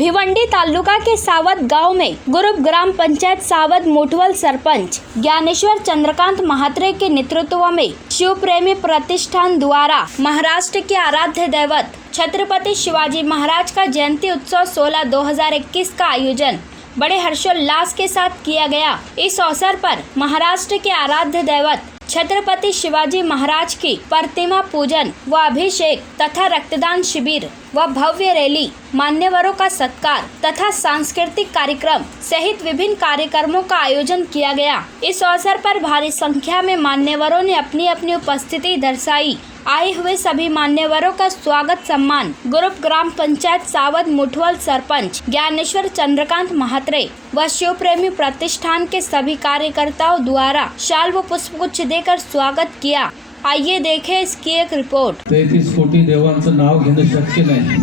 भिवंडी तालुका के सावद गांव में ग्रुप ग्राम पंचायत सावद मुठवल सरपंच ज्ञानेश्वर चंद्रकांत महात्रे के नेतृत्व में शिव प्रेमी प्रतिष्ठान द्वारा महाराष्ट्र के आराध्य दैवत छत्रपति शिवाजी महाराज का जयंती उत्सव 16/2021 का आयोजन बड़े हर्षोल्लास के साथ किया गया। इस अवसर पर महाराष्ट्र के आराध्य दैवत छत्रपति शिवाजी महाराज की प्रतिमा पूजन व अभिषेक तथा रक्तदान शिविर व भव्य रैली, मान्यवरों का सत्कार तथा सांस्कृतिक कार्यक्रम सहित विभिन्न कार्यक्रमों का आयोजन किया गया। इस अवसर पर भारी संख्या में मान्यवरों ने अपनी अपनी उपस्थिति दर्शाई। आए हुए सभी मान्यवरों का स्वागत सम्मान ग्रुप ग्राम पंचायत सावद मुठवल सरपंच ज्ञानेश्वर चंद्रकांत महात्रे व शिव प्रेमी प्रतिष्ठान के सभी कार्यकर्ताओं द्वारा शाल व पुष्पगुच्छ देकर स्वागत किया। आइए देखें इसकी एक रिपोर्ट। 33 कोटी देवांचं नाव घेणं शक्य नाही,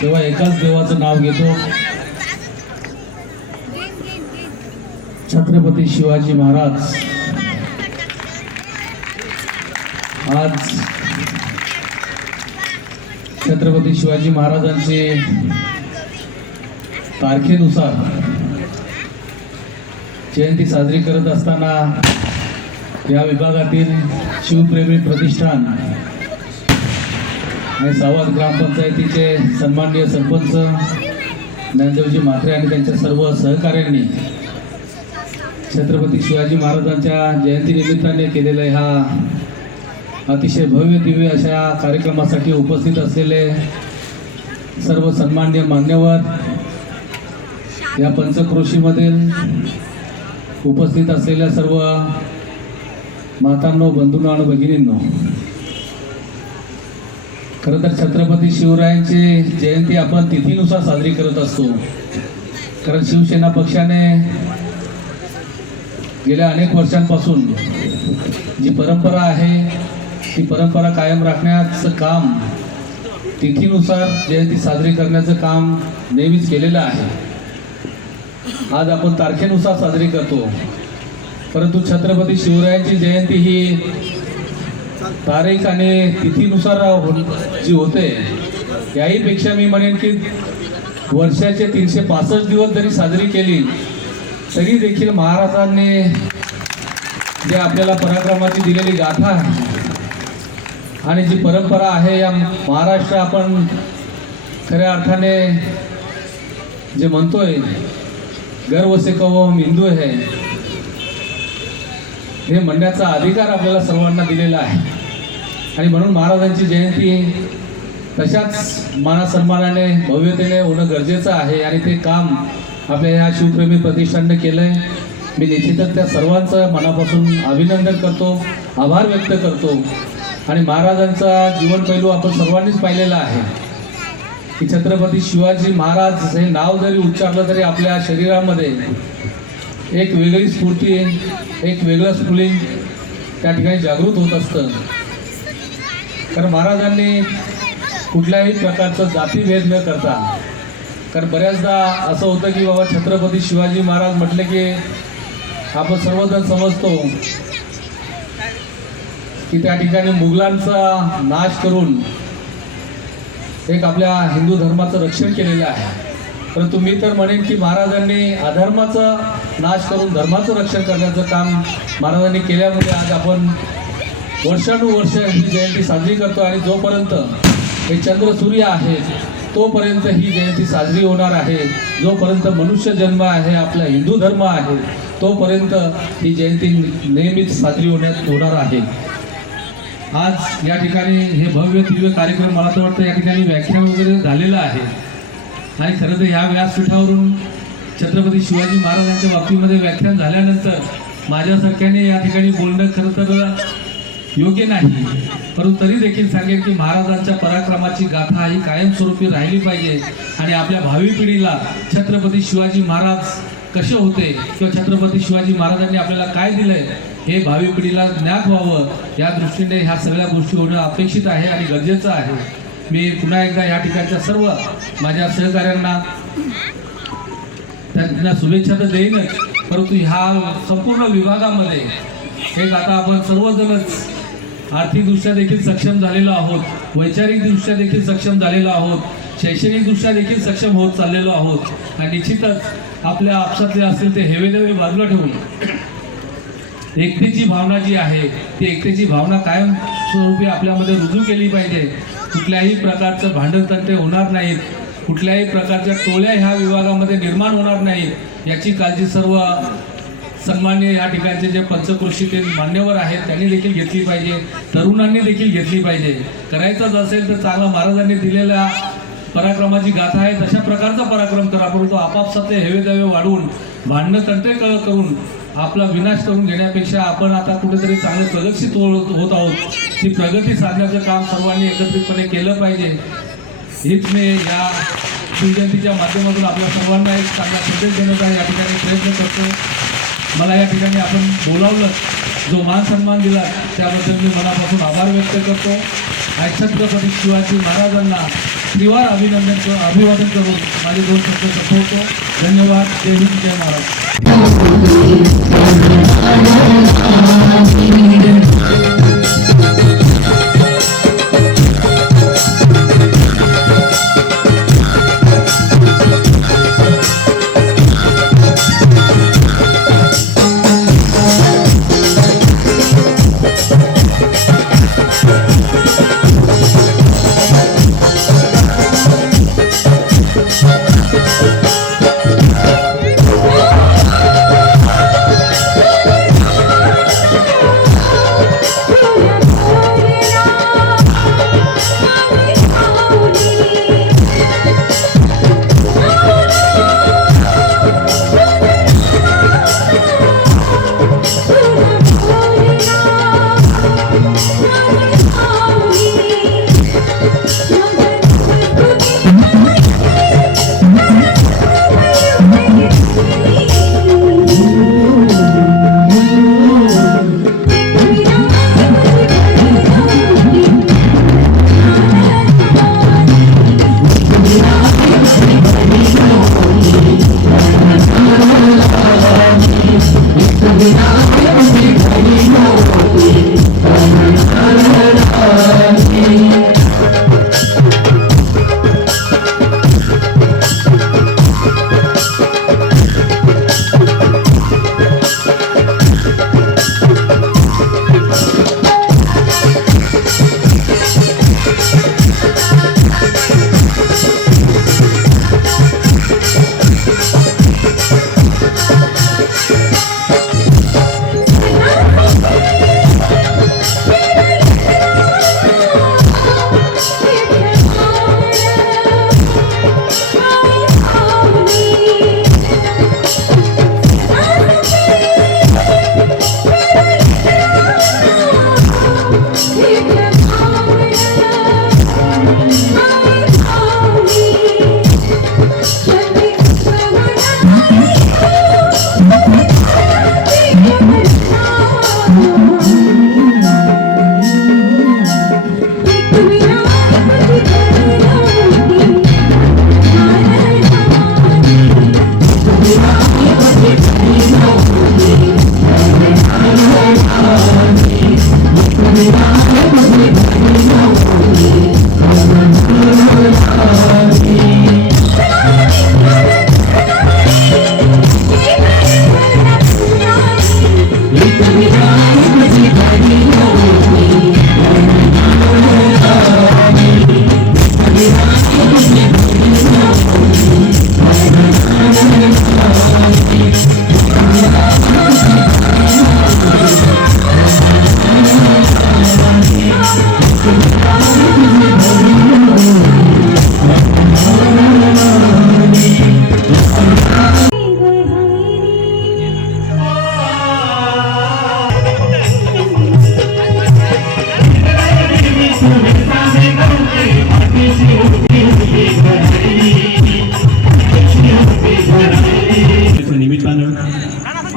तेव्हा एकाच देवाचं नाव घेतो, छत्रपती शिवाजी महाराज। आज छत्रपती शिवाजी महाराजांचे तारखेनुसार जयंती साजरी करत असताना या विभागातील शिवप्रेमी प्रतिष्ठान आणि सावद ग्रामपंचायतीचे सन्माननीय सरपंच ज्ञानदेवजी म्हात्रे आणि त्यांच्या सर्व सहकाऱ्यांनी छत्रपती शिवाजी महाराजांच्या जयंती निमित्ताने केलेला हा अतिशय भव्य दिव्य अशा कार्यक्रमासाठी उपस्थित असलेले सर्व सन्माननीय मान्यवर, या पंचक्रोशीमधील उपस्थित असलेल्या सर्व मातांनो, बंधूंनो आणि भगिनींनो, खरं तर छत्रपती शिवरायांची जयंती आपण तिथीनुसार साजरी करत असतो, कारण शिवसेना पक्षाने गेल्या अनेक वर्षांपासून जी परंपरा आहे ती परंपरा कायम राखण्याचं काम, तिथीनुसार जयंती साजरी करण्याचं काम नेहमीच केलेलं आहे। आज आपण तारखेनुसार साजरी करतो, परंतु छत्रपती शिवरायांची जयंती ही तारीख आणि तिथीनुसार जी होते, याहीपेक्षा मी म्हणेन की वर्षाचे 365 दिवस जरी साजरी केली तरी देखील महाराजांनी जे आपल्याला पराक्रमाची दिलेली गाथा आणि जी परंपरा आहे, या महाराष्ट्र आपण खऱ्या अर्थाने जे म्हणतोय गर्व से कहो हम हिंदू है, हे म्हणण्याचा अधिकार आपल्याला सर्वांना दिलेला आहे। आणि म्हणून महाराजांची जयंती तशाच मानसन्मानाने भव्यतेने होणं गरजेचं आहे आणि ते काम आपल्या ह्या शिवप्रेमी प्रतिष्ठानने केलंय। मी निश्चितच त्या सर्वांचं मनापासून अभिनंदन करतो, आभार व्यक्त करतो। आणि महाराजांचा जीवन पैलू आपण सर्वांनीच पाहिलेला आहे की छत्रपती शिवाजी महाराज हे नाव जरी उच्चारलं तरी आपल्या शरीरामध्ये एक वेगळी स्फूर्ती, एक वेगळं स्फुलिंग त्या ठिकाणी जागृत होत असतं, कारण महाराजांनी कुठल्याही प्रकारचं जातीभेद न करता, कारण बऱ्याचदा असं होतं की बाबा छत्रपती शिवाजी महाराज म्हटले की आपण सर्वजण समजतो की त्या ठिकाणी मुघलांचा नाश करून एक आपल्या हिंदू धर्माचं रक्षण केलेलं आहे, परंतु मी तर म्हणेन की महाराजांनी अधर्माचा नाश करून धर्माचं रक्षण करण्याचं काम महाराजांनी केल्यामुळे आज आपण वर्षानुवर्ष ही जयंती साजरी करतो। आणि जोपर्यंत हे चंद्र सूर्य आहे तोपर्यंत ही जयंती साजरी होणार आहे, जोपर्यंत मनुष्य जन्म आहे, आपला हिंदू धर्म आहे, तोपर्यंत ही जयंती नेहमीच साजरी होणार आहे। आज या ठिकाणी हे भव्य दिव्य कार्यक्रम, मला तर वाटतं या ठिकाणी व्याख्यान वगैरे झालेलं आहे आणि खरं तर ह्या व्यासपीठावरून छत्रपती शिवाजी महाराजांच्या बाबतीमध्ये व्याख्यान झाल्यानंतर माझ्यासारख्याने या ठिकाणी बोलणं खरं तर योग्य नाही, परंतु तरी देखील सांगेन की महाराजांच्या पराक्रमाची गाथा ही कायमस्वरूपी राहिली पाहिजे आणि आपल्या भावी पिढीला छत्रपती शिवाजी महाराज कसे होते किंवा छत्रपती शिवाजी महाराजांनी आपल्याला काय दिलंय हे भावी पिढीला ज्ञात व्हावं, या दृष्टीने ह्या सगळ्या गोष्टी होणं अपेक्षित आहे आणि गरजेचं आहे। मी पुन्हा एकदा या ठिकाणच्या सर्व माझ्या सहकाऱ्यांना त्यांना शुभेच्छा तर देईनच, परंतु ह्या संपूर्ण विभागामध्ये एक आता आपण सर्वजणच आर्थिकदृष्ट्या देखील सक्षम झालेलो आहोत, वैचारिकदृष्ट्या देखील सक्षम झालेलो आहोत, शैक्षणिकदृष्ट्या देखील सक्षम होत चाललेलो आहोत आणि निश्चितच आपल्या आपसातले असतील ते हेवेदेवे बाजूला ठेवून एकतेची भावना जी आहे ती एकतेची भावना कायम स्वरूपी आपल्यामध्ये रुजू केली पाहिजे. कुठल्याही प्रकारचं भांडणतंटे होणार नाहीत, कुठल्याही प्रकारच्या टोळ्या ह्या विभागामध्ये निर्माण होणार नाहीत याची काळजी सर्व सन्मान्य या ठिकाणचे जे पंचक्रोशीतील मान्यवर आहेत त्यांनी देखील घेतली पाहिजे, तरुणांनी देखील घेतली पाहिजे. करायचंच असेल तर चांगला महाराजांनी दिलेल्या पराक्रमाची गाथा आहे तशा प्रकारचा पराक्रम करा, परंतु आपापसातले हेवेदावे वाढवून भांडणं तंटे करून आपला विनाश करून घेण्यापेक्षा आपण आता कुठेतरी चांगले प्रगतशील होत आहोत. ती प्रगती साधण्याचं काम सर्वांनी एकत्रितपणे केलं पाहिजे. हीच मी या शिवजयंतीच्या माध्यमातून आपल्या सर्वांना एक चांगला संदेश देण्याचा या ठिकाणी प्रयत्न करतो. मला या ठिकाणी आपण बोलावलं, जो मान सन्मान दिला त्याबद्दल मी मनापासून आभार व्यक्त करतो. आणि छत्रपती शिवाजी महाराजांना त्रिवार अभिवादन करून माझे 2 शब्द संपवतो. धन्यवाद. जय हिंद, जय महाराज.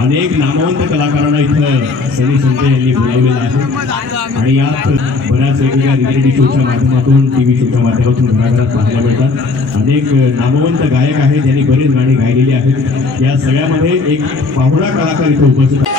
अनेक नामवंत कलाकारांना इथं सनी संजय यांनी बोलावलेलं आहे आणि यात बऱ्याच वेगवेगळ्या रियालिटी शोच्या माध्यमातून टीव्ही शोच्या माध्यमातून घराघरात पाहायला मिळतात. अनेक नामवंत गायक आहेत ज्यांनी बरीच गाणी गायलेली आहेत. या सगळ्यामध्ये एक पाहुणा कलाकार इथं उपस्थित आहे.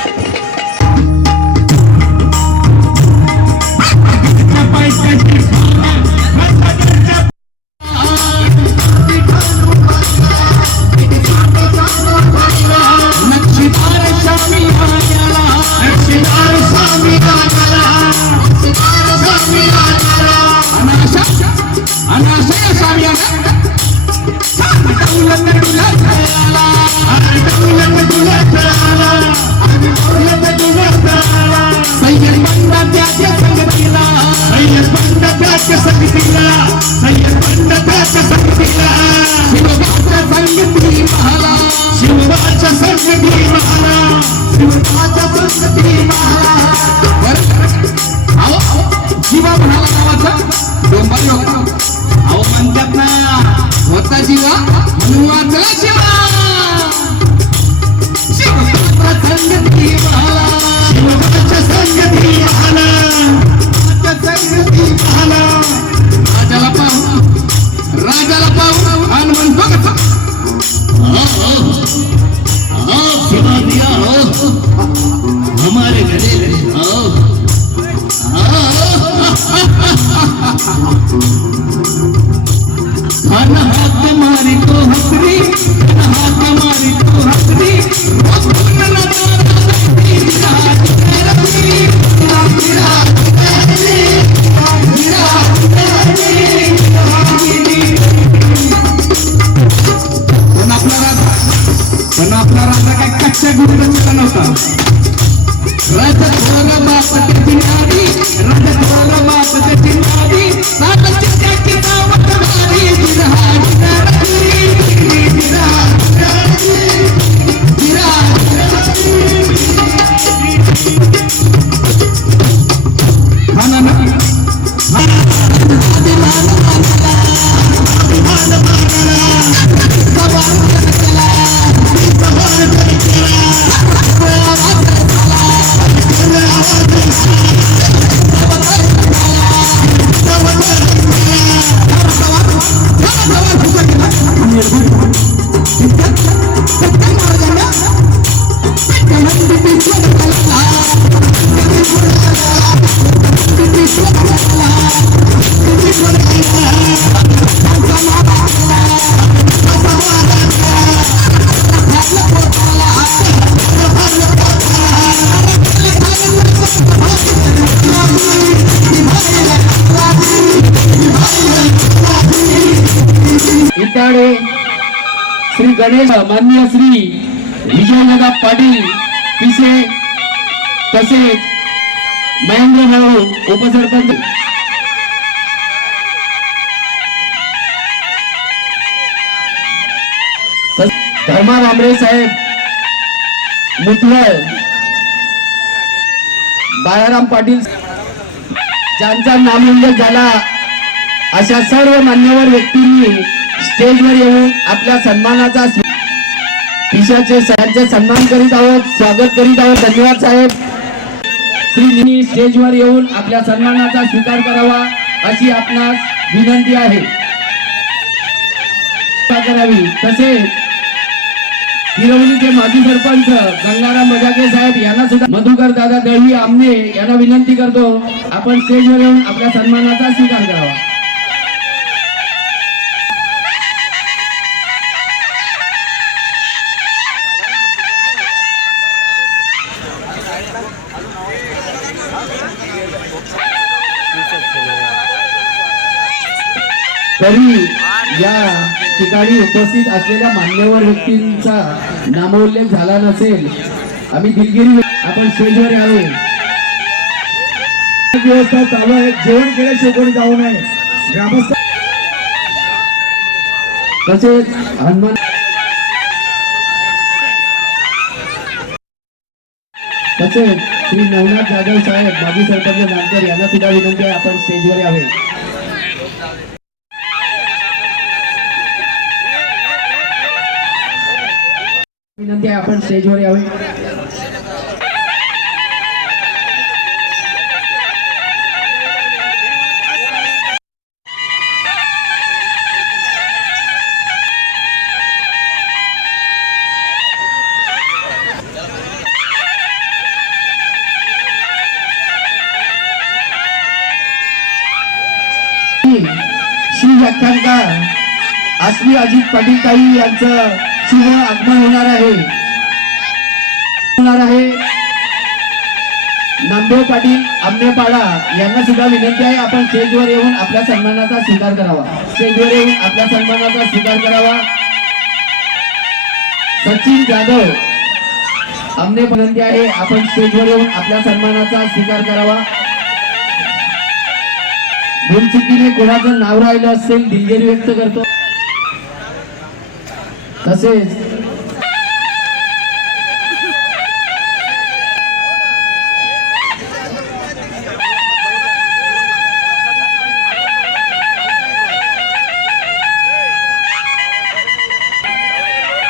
माझा जीवा म्हणून वाचला शिवा शिवबाचा संगती मला शिवबाच्या संगती मला संगती मला राजाला पाहू आणि म्हणतो कसा हमारे घरे खाना हाथ मारी तो हंसरी हाथ मारी तो हंसरी पण आपला राजा काय कच्च्या गुरुचा नव्हता राजा थोर बाप त्याची नादी राजा थोर बाप त्याची नादी सातची त्याची सावत मारी विराट खाना ना श्री गणेश माननीय श्री विजयदादा पाटील पिसे तसेच महेंद्र भाऊ उपसरपंच धर्मा भांबरे साहेब मुतवळ बाळाराम पाटील ज्यांचा नामोल्लेख झाला अशा सर्व मान्यवर व्यक्तींनी स्टेजवर येऊन आपल्या सन्मानाचा पिशाचे सगळ्यांचे सन्मान करीत आहोत, स्वागत करीत आहोत. धन्यवाद साहेब. श्री स्टेजवर येऊन आपल्या सन्मानाचा स्वीकार करावा अशी आपणास विनंती आहे. करावी. तसेच गिरवलीचे माजी सरपंच गंगाराम बजाके साहेब यांना सुद्धा मधुकर दादा दळवी आमने यांना विनंती करतो आपण स्टेजवर येऊन आपल्या सन्मानाचा स्वीकार करावा. तरी या ठिकाणी उपस्थित असलेल्या मान्यवर व्यक्तींचा नामोल्लेख झाला नसेल, आम्ही दिलगिरी आपण स्टेजवर यावे. व्यवस्था चालू आहे, जेवण केल्याशिवाय कोणी जाऊ नये. ग्रामस्थ तसेच हनुमान तसेच श्री नवनाथ जाधव साहेब माजी सरपंच नांदकर यांना सुद्धा विनंती आहे आपण स्टेजवर यावे. विनंती आहे आपण स्टेजवर यावे. श्री व्याख्यानकार आश्री अजित पाटील ताई यांचं शुभ आगमन होणार आहे. नामदेव पाटील आमनेपाडा यांना सुद्धा विनंती आहे आपण स्टेजवर येऊन आपल्या सन्मानाचा स्वीकार करावा. स्टेजवर येऊन आपल्या सन्मानाचा स्वीकार करावा. सचिन जाधव आमने विनंती आहे आपण स्टेजवर येऊन आपल्या सन्मानाचा स्वीकार करावा. भूलचुकीने कोणाचं नाव राहिलं असेल दिलगिरी व्यक्त करतो. तसेच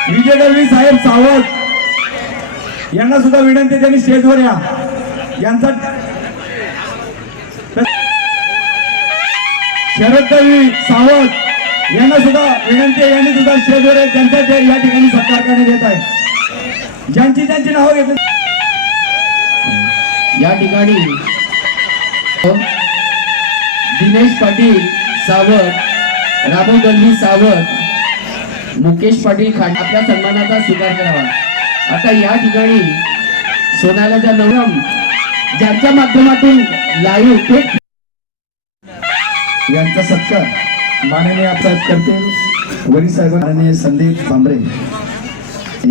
विजय दळवी साहेब सावंत यांना सुद्धा विनंती, त्यांनी स्टेजवर या. यांचा शरद दळवी सावंत यांना सुद्धा विनंती आहे, यांनी सुद्धा स्टेजवर आहे. त्यांचा ते या ठिकाणी सत्कार करण्यात येत आहे. ज्यांची नावं घेतली या ठिकाणी दिनेश पाटील सावंत, रामू दळवी सावंत, मुकेश पाटील खांड आपल्या सन्मानाचा स्वीकार करावा. आता या ठिकाणी सोनाल्याचा नवरम ज्यांच्या माध्यमातून लाईव्ह थेट यांचा सत्कार माननीय आपला करते वरी साहेब माननीय संदीप भांबरे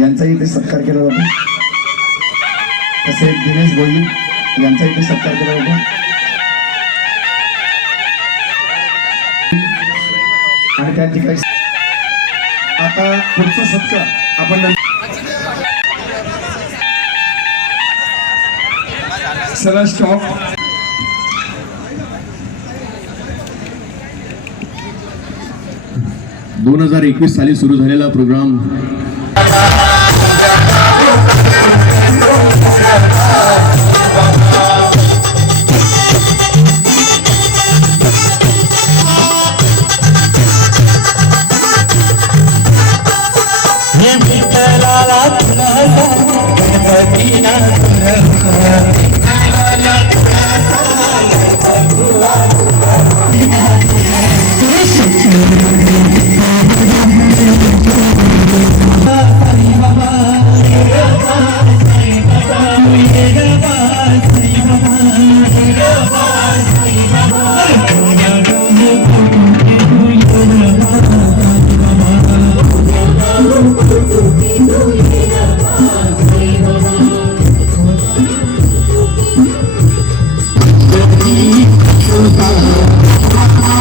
यांचा इथे सत्कार केला जातो. तसेच दिनेश भोई यांचा इथे सत्कार केला जातो. आणि त्या ठिकाणी आता पुढचा सत्कार आपण सगळा स्टॉप 2021 साली सुरू झालेला प्रोग्राम Thank you.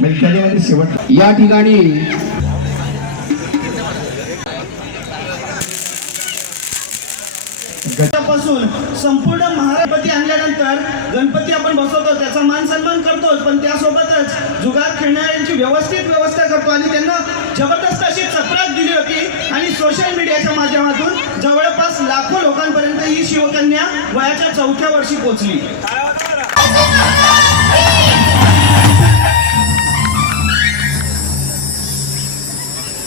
म्हणजे शेवट या ठिकाणी पासून संपूर्ण महागणपती आणल्यानंतर गणपती आपण बसवतो, त्याचा मान सन्मान करतोच, पण त्यासोबतच जुगार खेळणाऱ्यांची व्यवस्थित व्यवस्था करतो आणि त्यांना जबरदस्त अशी चपराक दिली होती आणि सोशल मीडियाच्या माध्यमातून जवळपास लाखो लोकांपर्यंत ही शिवकन्या वयाच्या 4थ्या वर्षी पोहोचली.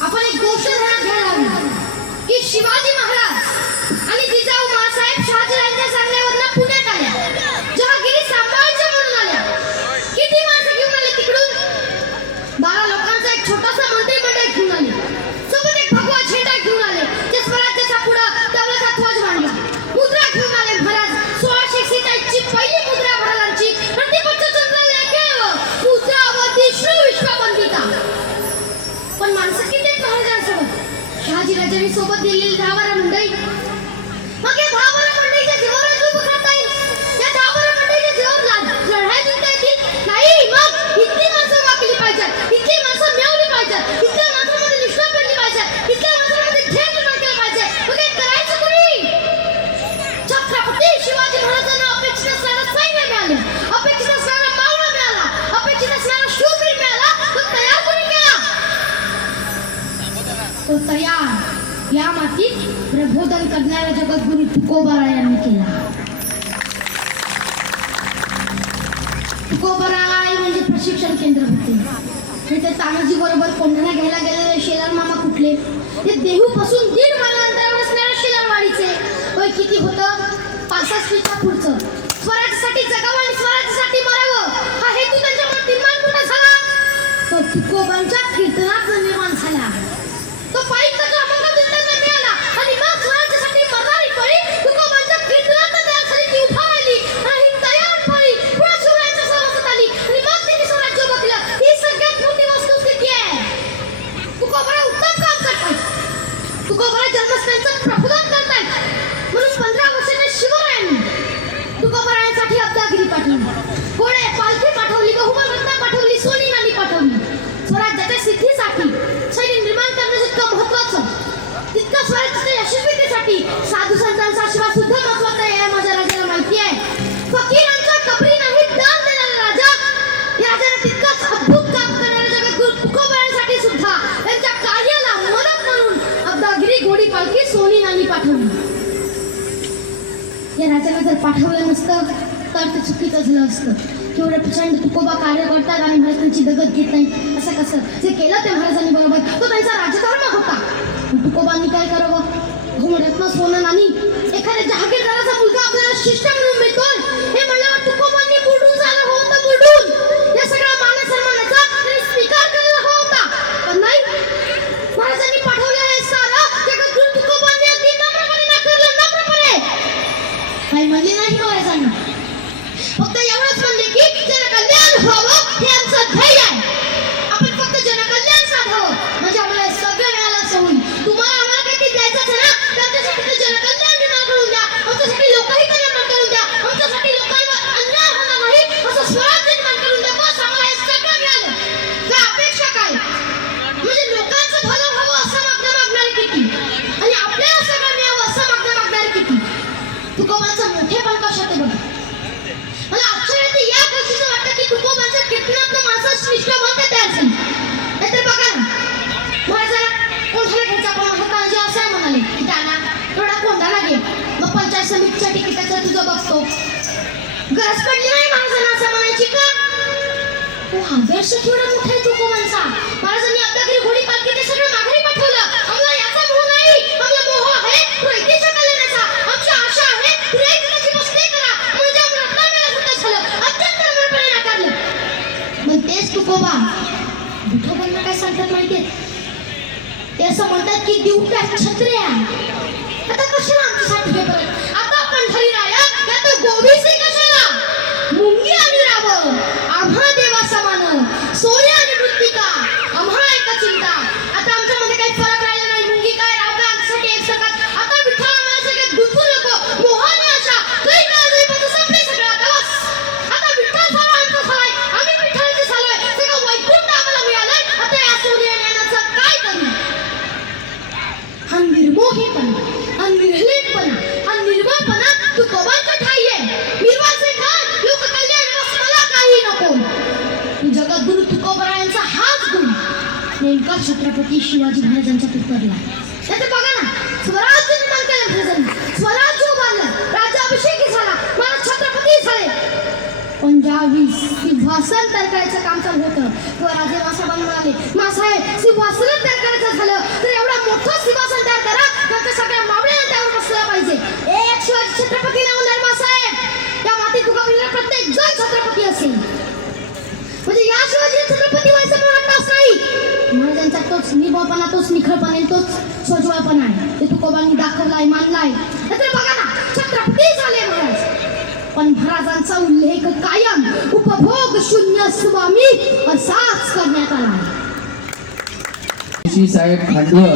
आपण एक गोष्ट ध्यानात घ्यायला हवी की शिवाजी महाराज आणि जिजाऊ मासाहेब शहाजीराजांच्या सांगण्यावरनं पुण्यात आल्या, जहागिरी सांभाळायच्या म्हणून आल्या. किती माणसं घेऊन आले तिकडून? 12 लोकांचा एक छोटासा मंत्रिमंडळ घेऊन आले, सोबत एक भगवा झेंडा घेऊन आले, ते स्वराज्याचा पुढं दौलतचा ध्वज मांडला. मुद्रा घेऊन आले महाराज, 1647 ची पहिली मुद्रा महाराजांची, आणि ती पंचतंत्रालय केलं मुद्रा व विष्णू विश्ववंदिता. पण माणसं किती आहेत महाराजांसोबत? शहाजीराजांनी सोबत दिलेली 10-12 मंडळी. मग या 10-12 मंडळीच्या जीवावर जो पकडता येईल, या 10-12 मंडळीच्या जीवावर लढाई जिंकता येतील नाही. मग इतकी माणसं वाकली पाहिजेत, इतकी माणसं मिळवली पाहिजेत, इतक्या माणसांमध्ये निष्ठा पडली पाहिजे, इतक्या माणसांमध्ये ध्येय निर्माण केलं पाहिजे. मग हे करायचं कोणी? छत्रपती शिवाजी महाराजांना अपेक्षित असणारं सैन्य मिळालं, अपेक्षित असणारा मावळा मिळाला, अपेक्षित असणारा शूरवीर मिळाला. तो तयार कोणी केला? तो तयार या मातीत प्रबोधन करणाऱ्या जगद्गुरु तुकोबाराय यांनी केला. तुकोबाराय म्हणजे प्रशिक्षण केंद्र होते. ते तानाजी बरोबर कोंढाणा घ्यायला गेलेले शेलार मामा कुठले? ते देहू पासून 1.5 मैल अंतरावर असणाऱ्या शेलारवाडीचे. वय किती होतं? 65 पुढचं. स्वराज्यासाठी जगावं आणि स्वराज्यासाठी मरावं हा हेतू त्यांच्या मनात निर्माण कुठं झाला? तो तुकोबांच्या कीर्तनात निर्माण झाला. तो पायीचा जो अभंग कीर्तनाला मिळाला आणि मग स्वराज्यासाठी मरणारी फळी तुकोबांच्या कीर्तनात तयार झाली, ती उभा राहिली आणि तयार फळी पुढे शिवरायांच्या सहवासात आली आणि मग त्यांनी स्वराज्य उभं केलं. ही सगळ्यात मोठी वस्तुस्थिती आहे. तुकोबा उत्तम काम करतात, तुकोबा जन्मस्थानचं प्रबोधन करतात. म्हणून 15 वर्षाच्या शिवरायांनी तुकोबारायांसाठी अब्दागिरी पाठवली, घोडे पालखी पाठवली, बहुमल रत्न पाठवली, सोनी नाणी पाठवली. स्वराज्याच्या सिद्धीसाठी सैन्य निर्माण करणं जितकं महत्वाचं, तितकं स्वराज्याच्या यशस्वीतेसाठी साधू संतांचा आशीर्वाद सुद्धा महत्वाचा आहे. हे माझ्या राजाला माहिती आहे. फकीरांच्या कबरी नाही दान देणारा राजा, या राजाने तितकंच अद्भुत काम करणाऱ्या जगद्गुरु तुकोबारायांसाठी सुद्धा त्यांच्या कार्याला मदत म्हणून अब्दागिरी, घोडी पालखी, सोनी नाणी पाठवली. या राजाला जर पाठवलं नसतं तर ते चुकीचं झालं असतं. एवढं प्रचंड तुकोबा कार्य करतात आणि महाराजांची दगत घेत नाही, असं कसं? जे केलं ते महाराजांनी बरोबर, तो त्यांचा राजधर्म होता. तुकोबांनी काय करावं? घुमरत्न, सोनं नाणी, एखाद्या जहागीरदाराचा मुलगा आपल्याला शिष्य म्हणून मिळतोय हे म्हणल्यावर तुकोबांनी बुडून झालं होतं, बुडून. या सगळ्या मान सन्मानाचा त्यांनी स्वीकार करायला हवा होता, पण नाही. महाराजांनी पाठवलं हे सारं जगद्गुरु तुकोबांनी अगदी नम्रपणे नाकारलं, नम्रपणे. काही म्हणले नाही महाराजांनी, फक्त एवढंच म्हणले की जनकल्याण व्हावं हे आमचं ध्येय आहे. आपण फक्त जनकल्याण साधावं म्हणजे आम्हाला सगळं मिळालं असं होईल. तुम्हाला आम्हाला काही द्यायचंच आहे ना, तर आमच्यासाठी जनकल्याण निर्माण करून द्या, आमच्यासाठी लोकहित निर्माण करून द्या, आमच्यासाठी लोकांवर अन्याय होणार नाही असं स्वराज्य निर्माण करून द्या. बस आम्हाला हे सगळं मिळालं. काय अपेक्षा काय? म्हणजे लोकांचं भलं व्हावं असं मागणारे किती आणि आपल्याला सगळं मिळावं असं मागणारे किती. तुकोबांचं मोठेपण कशात आहे बघा. मला आश्चर्य येते या गोष्टीचं वाटतं की तुकोबांच्या कीर्तनातनं माणसाची निष्ठा बनते तयार झाली. नाहीतर बघा ना, महाराजांना कोंढाणा घ्यायचा, पण महाराज असं म्हणाले की त्यांना थोडा कोंढाणा घे, मग पंचायत समितीच्या तिकिटाचं तुझं बघतो. गरज पडली नाही महाराजांना असं म्हणायची का? तो आदर्श केवढा मोठा आहे तुकोबांचा. महाराजांनी अब्दागिरी, घोडी पालखी ते सगळं माघारी पाठवलं. आम्हाला याचा मोह नाही, आम्हाला मोह आहे रयतेच्या कल्याणाचा. आमची आशा आहे रयतेची बसते करा म्हणजे आम्हाला रत्नामेळा सुद्धा झालं. अत्यंत नम्रपणे नाकारलं. मग तेच तुकोबा विठोबांना काय सांगतात माहितीये? ते असं म्हणतात की दिवट्या छत्र्या आता कशाला आमच्यासाठी हे परत? आता पंढरी राया या तर गोविसी कशाला? मुंगी आणि रावण आम्हा देवा समान, सोन्या आणि मृत्तिका आम्हा एका चिंता. आता आमच्यामध्ये काही फरक राहिला नाही. मुंगी काय, राव काय, आमच्यासाठी एक सकत. आता विठ्ठल आम्हाला सगळ्यात गुंतवू नको. मोहाने आशा काही काळ संपले सगळं. आता बस, आता विठ्ठल झाला आमचा झालाय, आम्ही विठ्ठलाचे झालोय. सगळं वैकुंठ नेमका छत्रपती शिवाजी महाराजांच्या उतरला. त्याचं बघा ना, स्वराज्य निर्माण केलं महाराजांनी, स्वराज्य उभारलं, राज्याभिषेक झाला, मला छत्रपती झाले. पण ज्यावेळी सिंहासन तयार करायचं काम चालू होतं तेव्हा राजे मासाहेबांना म्हणाले, मासाहेब सिंहासन तयार करायचं झालं तर एवढं मोठं सिंहासन तयार करा तर सगळ्या मावळ्यांना त्यावर बसला पाहिजे. एक शिवाजी छत्रपती नाव नाही मासाहेब, त्या मातीत उगवलेला प्रत्येक जण छत्रपती असेल. म्हणजे या शिवाजी छत्रपती व्हायचं म्हणत नाही. महाराजांचा तोच निभावपणा, तोच निखळपणा, तोच सोजवळपणा आहे. ते तुकोबांनी दाखवलाय, मानलाय. तर बघा ना, छत्रपती झाले महाराज. पण महाराजांचा उल्लेख कायम उपभोग शून्य स्वामी असाच करण्यात आला. साहेब खांडवळ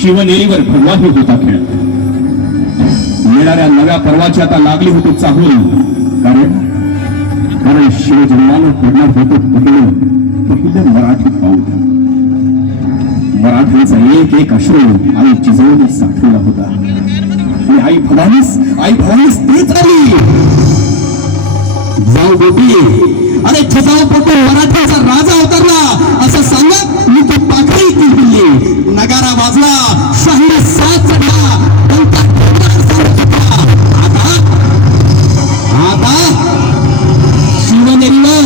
शिवनेरीवर भगवान होता खेळ. येणाऱ्या नव्या पर्वाची आता लागली होती चाहूल. कारण शिवजन्मानं पडणार होतं पहिलं मराठी पाऊल. मराठीचा एक अश्रू आई चिजवून साठवला होता. आणि आई भवानीस तेच आली. जाऊ गोपी, अरे छजाऊ पोटू मराठ्याचा राजा अवतरला असं सांगत मी तो पाखरी किल्ली. नगारा वाजला, शाहीर साथ चढला, आता शिवनेरीवर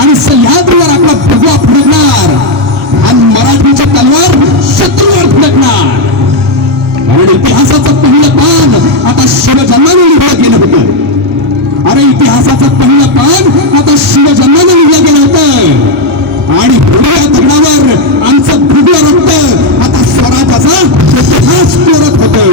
आणि सह्याद्रीवर आपला भगवा फडकणार आणि मराठीच्या तलवार शत्रूवर फडकणार. कारण इतिहासाचं पहिलं पान आता शिवजन्माने लिहिलं गेलं होतं. अरे इतिहासाचं पहिलं पान आता शिवजन्माने लिहिलं गेलं होतं. आणि भगव्या दगडावर आमचं भगवं रक्त आता स्वराज्याचा इतिहास कोरत होतं.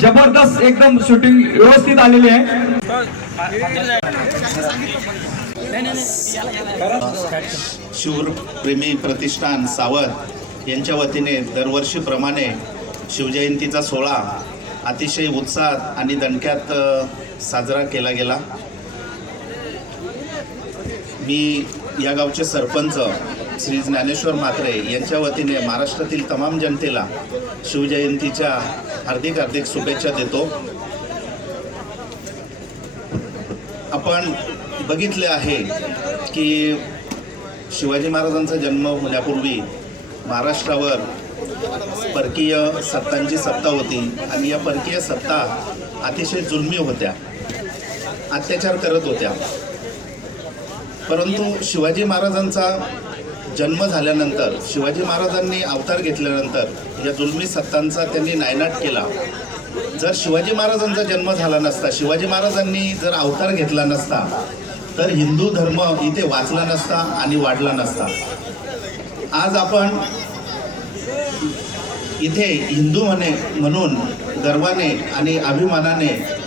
जबरदस्त एकदम शूटिंग व्यवस्थित आलेली आहे. शिवप्रेमी प्रतिष्ठान सावध यांच्या वतीने दरवर्षीप्रमाणे शिवजयंतीचा सोहळा अतिशय उत्साहात आणि दणक्यात साजरा केला गेला. मी या गावचे सरपंच श्री ज्ञानेश्वर म्हात्रे यांच्या वतीने महाराष्ट्रातील तमाम जनतेला शिवजयंतीच्या हार्दिक हार्दिक शुभेच्छा देतो. आपण बघितले आहे की शिवाजी महाराजांचा जन्म होण्यापूर्वी महाराष्ट्रावर परकीय सत्तांची सत्ता होती आणि या परकीय सत्ता अतिशय जुलमी होत्या, अत्याचार करत होत्या. परंतु शिवाजी महाराजांचा जन्म झाल्यानंतर, शिवाजी महाराजांनी अवतार घेतल्यानंतर या जुलमी सत्तांचा त्यांनी नायनाट केला. जर शिवाजी महाराजांचा जन्म झाला नसता, शिवाजी महाराजांनी जर अवतार घेतला नसता, तर हिंदू धर्म इथे वाचला नसता आणि वाढला नसता. आज आपण इथे हिंदू म्हणून गर्वाने आणि अभिमानाने,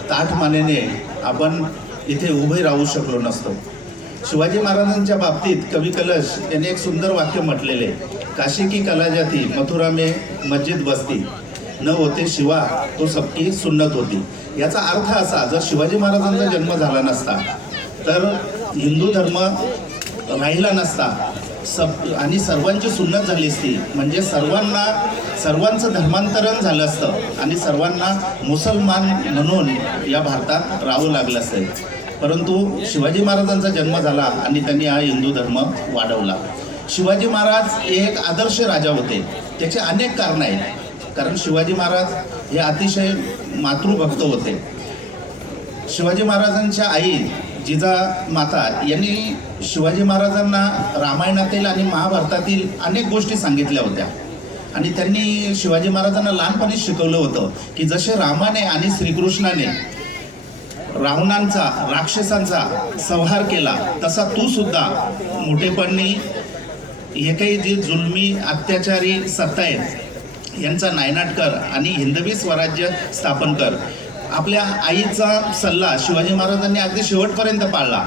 ताठमानेने आपण इथे उभे राहू शकलो नसतो. शिवाजी महाराजांच्या बाबतीत कवी कलश यांनी एक सुंदर वाक्य म्हटलेले, काशी की कला जाती मथुरा में मस्जिद बसती, न होते शिवा तो सबकी सुन्नत होती. याचा अर्थ असा, जर शिवाजी महाराजांचा जन्म झाला नसता तर हिंदू धर्म राहिला नसता, आणि सर्वांची सुन्नत झाली असती, म्हणजे सर्वांचं धर्मांतरण झालं असतं आणि सर्वांना मुसलमान म्हणून या भारतात राहावं लागलं असतं. परंतु शिवाजी महाराजांचा जन्म झाला आणि त्यांनी हा हिंदू धर्म वाढवला. शिवाजी महाराज एक आदर्श राजा होते. त्याचे अनेक कारणं आहेत. कारण शिवाजी महाराज हे अतिशय मातृभक्त होते. शिवाजी महाराजांच्या आई जिजामाता यांनी शिवाजी महाराजांना रामायणातील आणि महाभारतातील अनेक गोष्टी सांगितल्या होत्या आणि त्यांनी शिवाजी महाराजांना लहानपणीच शिकवलं होतं की जसे रामाने आणि श्रीकृष्णाने रावणांचा, राक्षसांचा संहार केला, तसा तू सुद्धा मोठेपणी हे काही जी जुलमी अत्याचारी सत्ता आहेत यांचा नायनाट कर आणि हिंदवी स्वराज्य स्थापन कर. आपल्या आईचा सल्ला शिवाजी महाराजांनी अगदी शेवटपर्यंत पाळला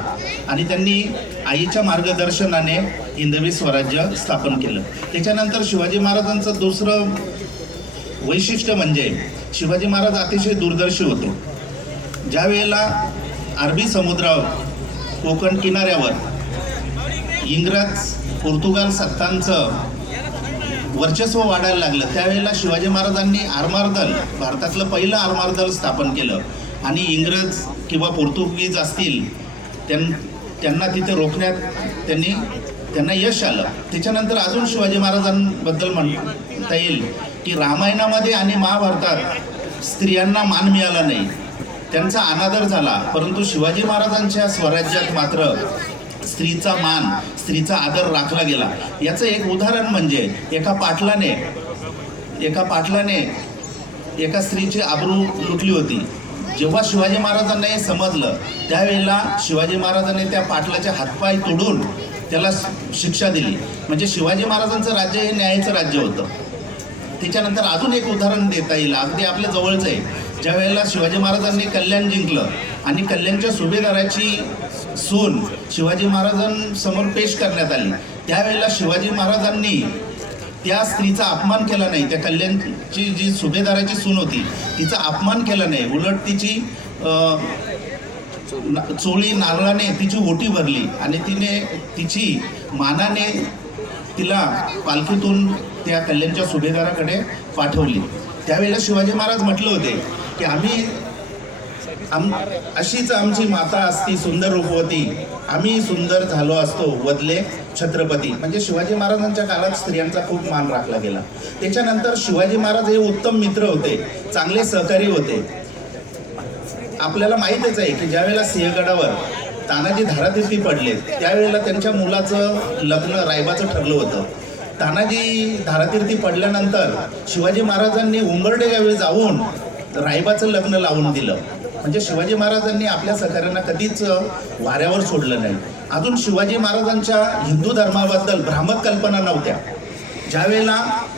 आणि त्यांनी आईच्या मार्गदर्शनाने हिंदवी स्वराज्य स्थापन केलं. त्याच्यानंतर शिवाजी महाराजांचं दुसरं वैशिष्ट्य म्हणजे शिवाजी महाराज अतिशय दूरदर्शी होते. ज्या वेळेला अरबी समुद्रावर, कोकण किनाऱ्यावर इंग्रज, पोर्तुगाल सत्तांचं वर्चस्व वाढायला लागलं, त्यावेळेला शिवाजी महाराजांनी आरमार दल, भारतातलं पहिलं आरमार दल स्थापन केलं आणि इंग्रज किंवा पोर्तुगीज असतील त्यांना तिथे रोखण्यात त्यांना यश आलं. त्याच्यानंतर अजून शिवाजी महाराजांबद्दल म्हणता येईल की रामायणामध्ये आणि महाभारतात स्त्रियांना मान मिळाला नाही, त्यांचा अनादर झाला. परंतु शिवाजी महाराजांच्या स्वराज्यात मात्र स्त्रीचा मान, स्त्रीचा आदर राखला गेला. याचं एक उदाहरण म्हणजे एका पाटलाने एका स्त्रीची आबरू लुटली होती. जेव्हा शिवाजी महाराजांना हे समजलं त्यावेळेला शिवाजी महाराजांनी त्या पाटलाचे हातपाय तोडून त्याला शिक्षा दिली. म्हणजे शिवाजी महाराजांचं राज्य हे न्यायाचं राज्य होतं. त्याच्यानंतर अजून एक उदाहरण देता येईल, अगदी आपल्या जवळचं आहे. ज्या वेळेला शिवाजी महाराजांनी कल्याण जिंकलं आणि कल्याणच्या सुभेदाराची सून शिवाजी महाराजांसमोर पेश करण्यात आली, त्यावेळेला शिवाजी महाराजांनी त्या स्त्रीचा अपमान केला नाही. त्या कल्याणची जी सुभेदाराची सून होती तिचा अपमान केला नाही, उलट तिची चोळी नारळाने तिची ओटी भरली आणि तिने तिची मानाने तिला पालखीतून त्या कल्याणच्या सुभेदाराकडे पाठवली. त्यावेळेला शिवाजी महाराज म्हटले होते की अशीच आमची माता असती सुंदर रूपवती, आम्ही सुंदर झालो असतो वदले छत्रपती. म्हणजे शिवाजी महाराजांच्या काळात स्त्रियांचा खूप मान राखला गेला. त्याच्यानंतर शिवाजी महाराज हे उत्तम मित्र होते, चांगले सहकारी होते. आपल्याला माहीतच आहे की ज्यावेळेला सिंहगडावर तानाजी धारातीर्थी पडले त्यावेळेला त्यांच्या मुलाचं लग्न रायबाचं ठरलं होतं. तानाजी धारातीर्थी पडल्यानंतर शिवाजी महाराजांनी उंबरडे गावी जाऊन रायबाचं लग्न लावून दिलं. म्हणजे शिवाजी महाराजांनी आपल्या सहकाऱ्यांना कधीच वाऱ्यावर सोडलं नाही. अजून शिवाजी महाराजांच्या हिंदू धर्माबद्दल भ्रामक कल्पना नव्हत्या. ज्यावेळेला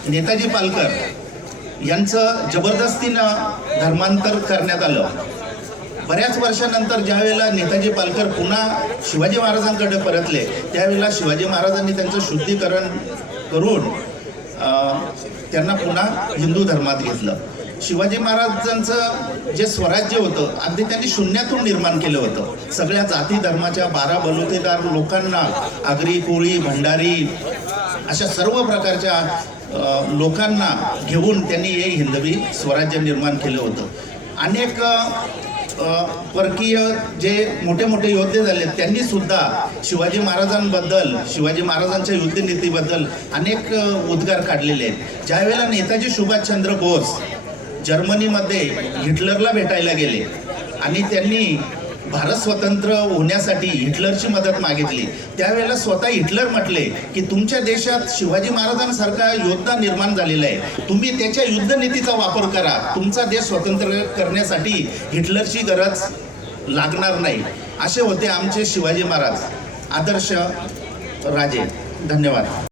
नेताजी पालकर यांचं जबरदस्तीनं धर्मांतर करण्यात आलं, बऱ्याच वर्षानंतर ज्यावेळेला नेताजी पालकर पुन्हा शिवाजी महाराजांकडे परतले त्यावेळेला शिवाजी महाराजांनी त्यांचं शुद्धीकरण करून त्यांना पुन्हा हिंदू धर्मात घेतलं. शिवाजी महाराजांचं जे स्वराज्य होतं अगदी त्यांनी शून्यातून निर्माण केलं होतं. सगळ्या जाती धर्माच्या 12 बलुतेदार लोकांना, आगरी, कोळी, भंडारी अशा सर्व प्रकारच्या लोकांना घेऊन त्यांनी हे हिंदवी स्वराज्य निर्माण केलं होतं. अनेक परकीय जे मोठे मोठे योद्धे झाले त्यांनी सुद्धा शिवाजी महाराजांबद्दल, शिवाजी महाराजांच्या युद्धनीतीबद्दल अनेक उद्गार काढलेले आहेत. ज्यावेळेला नेताजी सुभाषचंद्र बोस जर्मनीमध्ये हिटलरला भेटायला गेले आणि त्यांनी भारत स्वतंत्र होण्यासाठी हिटलरची मदत मागितली, त्यावेळेला स्वतः हिटलर म्हटले की तुमच्या देशात शिवाजी महाराजांसारखा योद्धा निर्माण झालेला आहे, तुम्ही त्याच्या युद्धनीतीचा वापर करा, तुमचा देश स्वतंत्र करण्यासाठी हिटलरची गरज लागणार नाही. असे होते आमचे शिवाजी महाराज, आदर्श राजे. धन्यवाद.